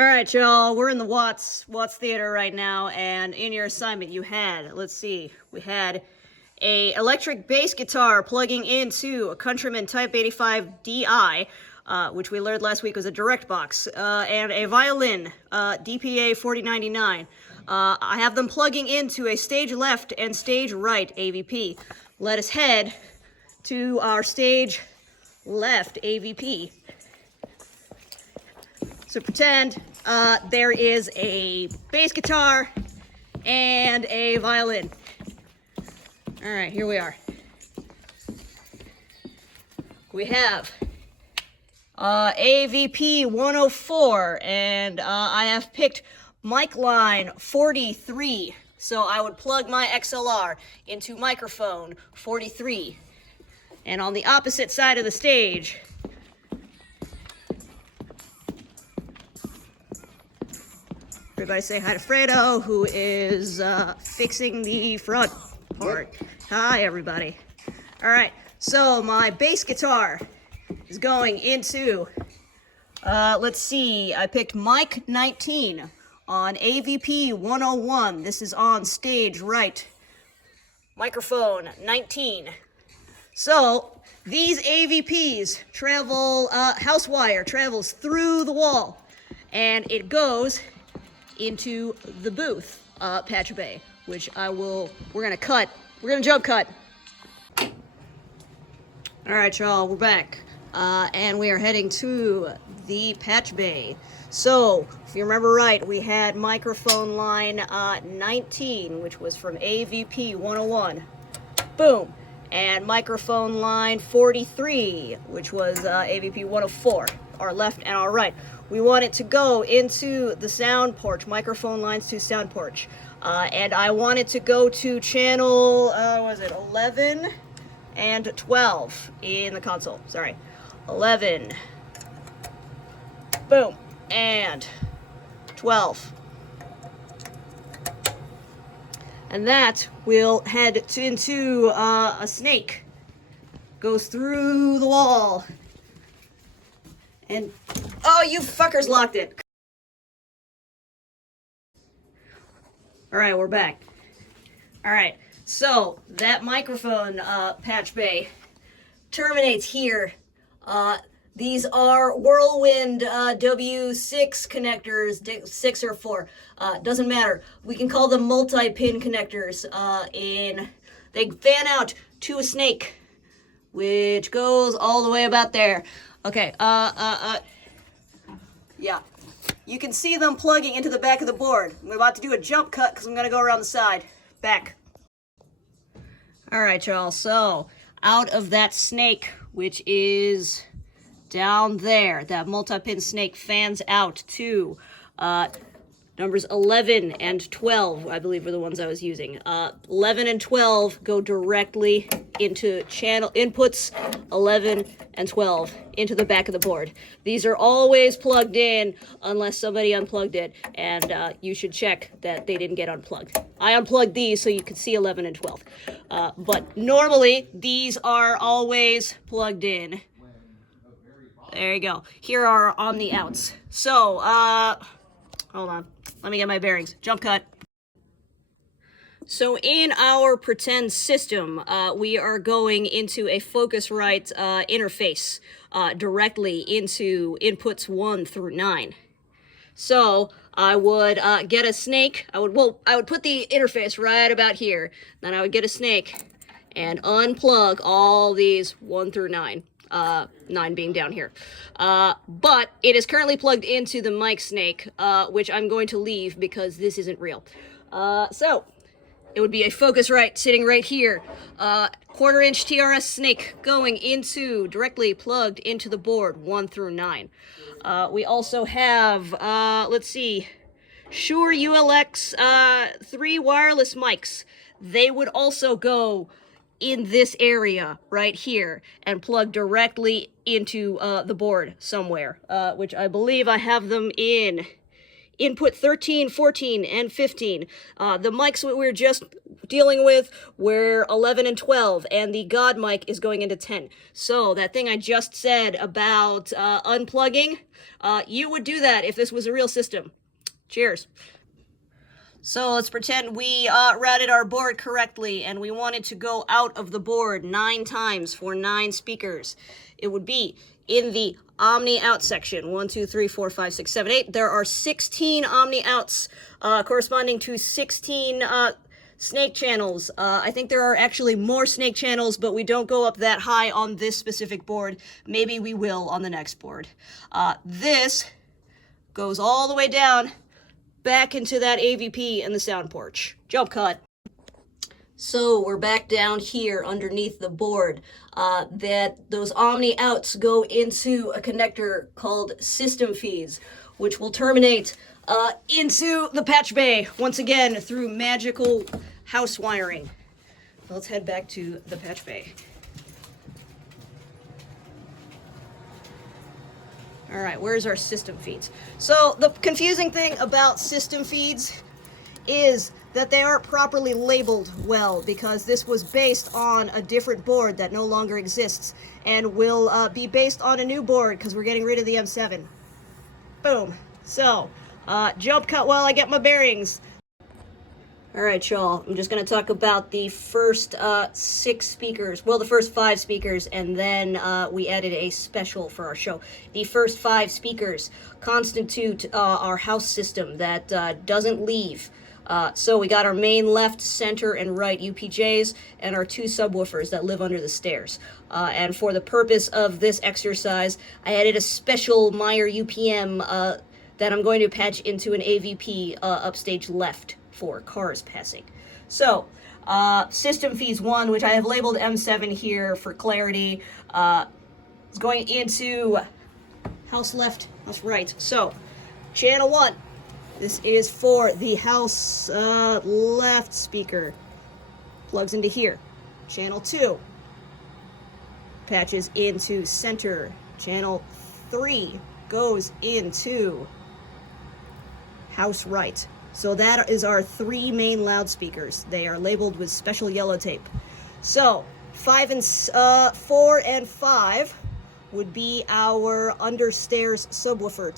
All right, y'all, we're in the Watts Theater right now, and in your assignment you had, let's see, we had a electric bass guitar plugging into a Countryman Type 85 DI, which we learned last week was a direct box, and a violin, DPA 4099. I have them plugging into a stage left and stage right AVP. Let us head to our stage left AVP. So pretend there is a bass guitar and a violin. All right, here we are. We have AVP 104, and I have picked mic line 43. So I would plug my XLR into microphone 43. And on the opposite side of the stage, everybody say hi to Fredo, who is fixing the front part. Hi, everybody. All right, so my bass guitar is going into, let's see, I picked mic 19 on AVP 101. This is on stage right. Microphone 19. So these AVPs travel, house wire travels through the wall, and it goes into the booth, patch bay, which we're gonna jump cut. All right, y'all, we're back, and we are heading to the patch bay. So, if you remember right, we had microphone line 19, which was from AVP 101. Boom. And microphone line 43, which was AVP 104, our left and our right. We want it to go into the sound porch, microphone lines to sound porch. And I want it to go to channel, 11 and 12 in the console. Sorry, 11. Boom. And 12. And that will head into a snake. Goes through the wall. And, oh, you fuckers locked it. All right, we're back. All right, so that microphone patch bay terminates here. These are Whirlwind W6 connectors, 6 or 4, doesn't matter. We can call them multi-pin connectors. They fan out to a snake, which goes all the way about there. Okay, yeah. You can see them plugging into the back of the board. I'm about to do a jump cut because I'm going to go around the side. Back. All right, y'all, so out of that snake, which is down there, that multi-pin snake fans out to numbers 11 and 12, I believe were the ones I was using. 11 and 12 go directly into channel inputs, 11 and 12 into the back of the board. These are always plugged in unless somebody unplugged it, and you should check that they didn't get unplugged. I unplugged these so you could see 11 and 12. But normally, these are always plugged in. There you go. Here are on the outs. So, hold on. Let me get my bearings. Jump cut. So in our pretend system, we are going into a Focusrite interface directly into inputs 1 through 9. So I would get a snake. I would put the interface right about here. Then I would get a snake and unplug all these 1 through 9. 9 being down here. But it is currently plugged into the mic snake, which I'm going to leave because this isn't real. So it would be a Focusrite sitting right here. 1/4-inch TRS snake going directly plugged into the board 1 through 9. We also have, let's see, Shure ULX 3 wireless mics. They would also go in this area right here and plug directly into the board somewhere, which I believe I have them in input 13, 14, and 15. The mics we were just dealing with were 11 and 12, and the God mic is going into 10. So that thing I just said about unplugging, you would do that if this was a real system. Cheers. So let's pretend we routed our board correctly and we wanted to go out of the board 9 times for 9 speakers. It would be in the Omni out section. 1, 2, 3, 4, 5, 6, 7, 8. There are 16 Omni outs corresponding to 16 snake channels. I think there are actually more snake channels, but we don't go up that high on this specific board. Maybe we will on the next board. This goes all the way down back into that AVP in the sound porch. Jump cut. So we're back down here underneath the board. Those Omni outs go into a connector called system feeds, which will terminate into the patch bay once again through magical house wiring. Let's head back to the patch bay. All right, where's our system feeds? So the confusing thing about system feeds is that they aren't properly labeled well, because this was based on a different board that no longer exists and will be based on a new board because we're getting rid of the M7. Boom. So, jump cut while I get my bearings. All right, y'all, I'm just going to talk about the first 6 speakers. Well, the first 5 speakers, and then we added a special for our show. The first 5 speakers constitute our house system that doesn't leave. So we got our main left, center, and right UPJs, and our 2 subwoofers that live under the stairs. And for the purpose of this exercise, I added a special Meyer UPM that I'm going to patch into an AVP upstage left for cars passing. So, system feeds 1, which I have labeled M7 here for clarity, is going into house left, house right. So, channel 1, this is for the house left speaker, plugs into here. Channel 2 patches into center. Channel 3 goes into house right. So that is our 3 main loudspeakers. They are labeled with special yellow tape. So 4 and 5 would be our understairs subwoofer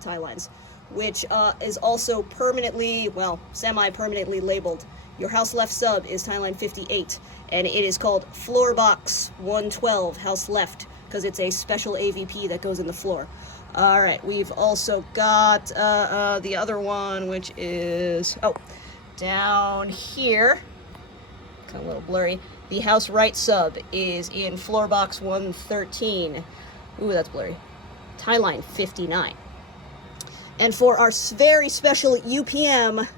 tie lines, which is also permanently, well, semi-permanently labeled. Your house left sub is tie line 58, and it is called floor box 112 house left because it's a special AVP that goes in the floor. All right, we've also got the other one, which is, down here, kind of a little blurry. The house right sub is in floor box 113. Ooh, that's blurry. Tie line 59. And for our very special UPM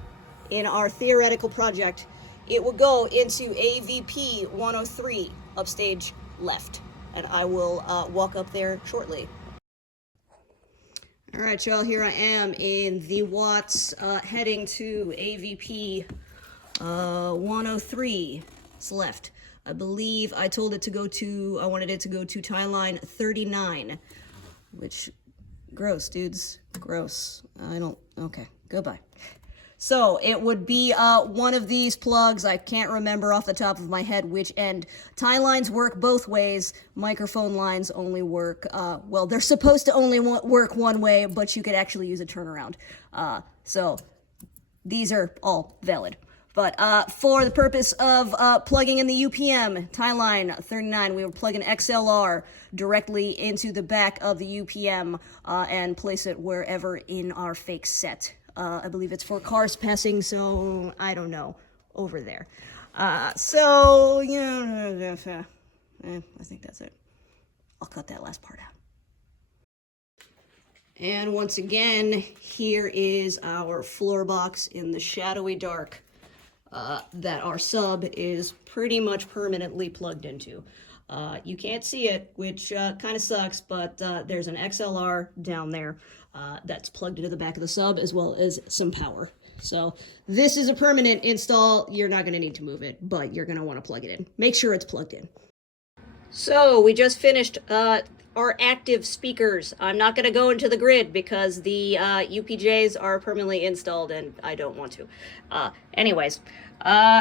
in our theoretical project, it will go into AVP 103, upstage left. And I will walk up there shortly. All right, y'all, here I am in the Watts heading to AVP 103. It's left. I believe I told it to go to, I wanted it to go to tie line 39, which, gross, dudes, gross. Okay, goodbye. So it would be one of these plugs. I can't remember off the top of my head which end. Tie lines work both ways. Microphone lines only work, well, they're supposed to only work one way, but you could actually use a turnaround. So these are all valid. But for the purpose of plugging in the UPM, tie line 39, we would plug an XLR directly into the back of the UPM and place it wherever in our fake set. I believe it's for cars passing, so I don't know, over there. I think that's it. I'll cut that last part out. And once again, here is our floor box in the shadowy dark that our sub is pretty much permanently plugged into. You can't see it, which kind of sucks, but there's an XLR down there that's plugged into the back of the sub, as well as some power. So this is a permanent install. You're not going to need to move it, but you're going to want to plug it in. Make sure it's plugged in. So we just finished are active speakers. I'm not going to go into the grid because the UPJs are permanently installed and I don't want to. Anyways,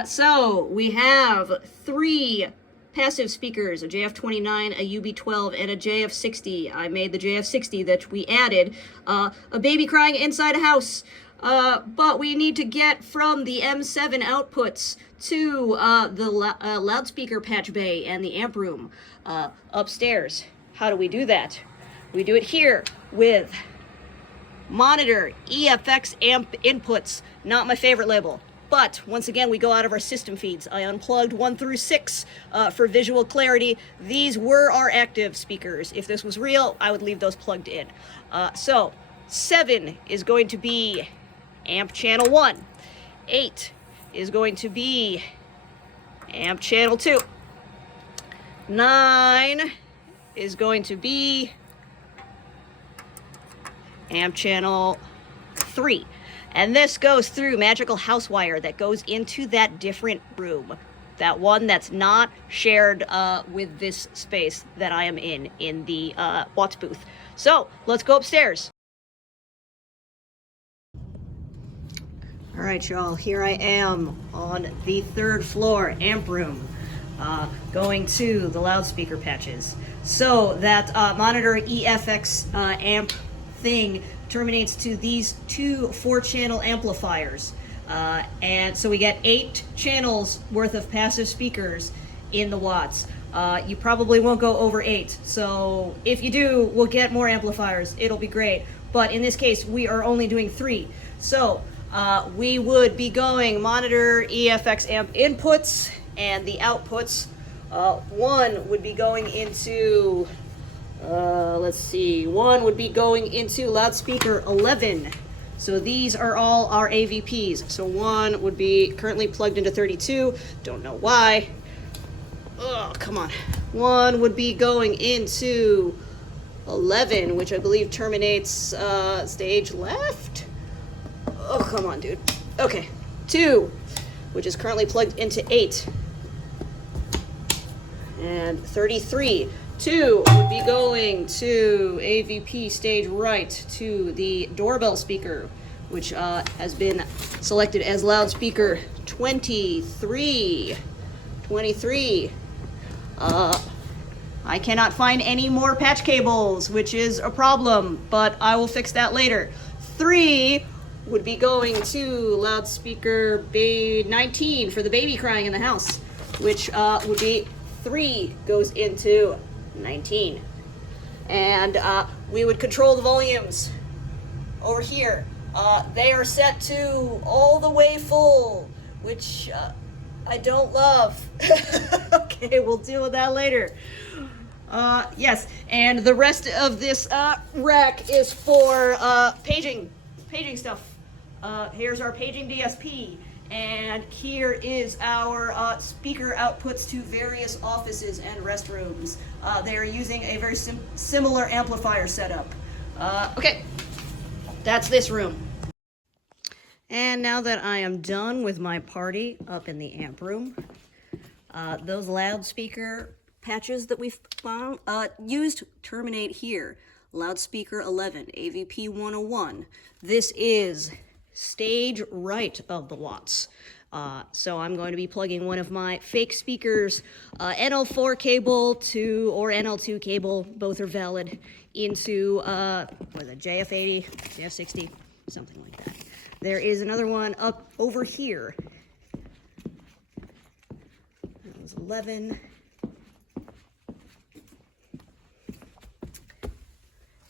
so we have 3 passive speakers, a JF29, a UB12, and a JF60. I made the JF60 that we added. A baby crying inside a house. But we need to get from the M7 outputs to the loudspeaker patch bay and the amp room upstairs. How do we do that? We do it here with monitor EFX amp inputs. Not my favorite label. But once again, we go out of our system feeds. I unplugged 1 through 6 for visual clarity. These were our active speakers. If this was real, I would leave those plugged in. So 7 is going to be amp channel 1. 8 is going to be amp channel 2. 9 is going to be amp channel 3. And this goes through magical house wire that goes into that different room. That one that's not shared with this space that I am in the Watts booth. So let's go upstairs. All right, y'all, here I am on the 3rd floor amp room, going to the loudspeaker patches. So that monitor EFX amp thing terminates to these 2 4-channel amplifiers. And so we get 8 channels worth of passive speakers in the Watts. You probably won't go over 8. So if you do, we'll get more amplifiers. It'll be great. But in this case, we are only doing 3. So we would be going monitor EFX amp inputs and the outputs. 1 would be going into, let's see, 1 would be going into loudspeaker 11. So these are all our AVPs. So 1 would be currently plugged into 32. Don't know why. Oh, come on. 1 would be going into 11, which I believe terminates stage left. Oh, come on, dude. Okay. 2, which is currently plugged into 8. And 33. 2 would be going to AVP stage right to the doorbell speaker, which has been selected as loudspeaker 23. 23. I cannot find any more patch cables, which is a problem, but I will fix that later. 3 would be going to loudspeaker 19 for the baby crying in the house, which would be 3 goes into 19. And we would control the volumes over here. They are set to all the way full, which I don't love. Okay, we'll deal with that later. Yes, and the rest of this rack is for paging stuff. Here's our paging DSP, and here is our speaker outputs to various offices and restrooms. They are using a very similar amplifier setup. Okay, that's this room. And now that I am done with my party up in the amp room, those loudspeaker patches that we've found, used terminate here. Loudspeaker 11, AVP 101. This is stage right of the Watts. So I'm going to be plugging one of my fake speakers, NL4 cable to, or NL2 cable, both are valid, into, what is it, JF80, JF60, something like that. There is another one up over here. That was 11.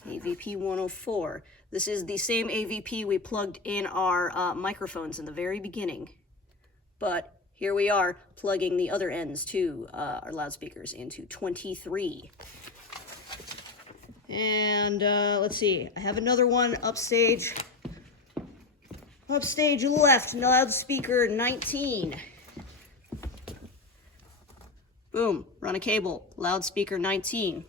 AVP 104. This is the same AVP we plugged in our microphones in the very beginning. But here we are plugging the other ends to our loudspeakers into 23. And let's see, I have another one upstage. Upstage left, loudspeaker 19. Boom, run a cable, loudspeaker 19.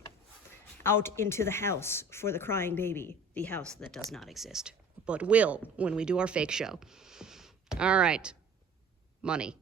Out into the house for the crying baby, the house that does not exist, but will when we do our fake show. All right, money.